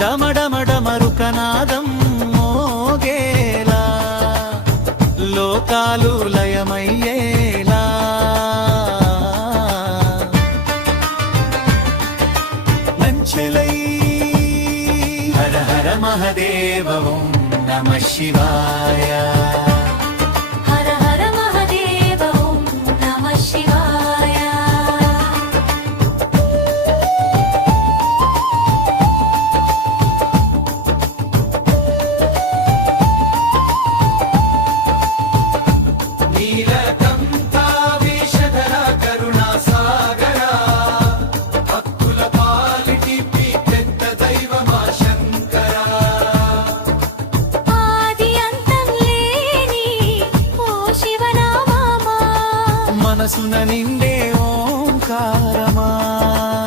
డమడమడమరుకనాదం మోగేలా లోకాలు లయమయ్యేలా నంచెలై హర హర మహదేవ ఓం నమః శివాయ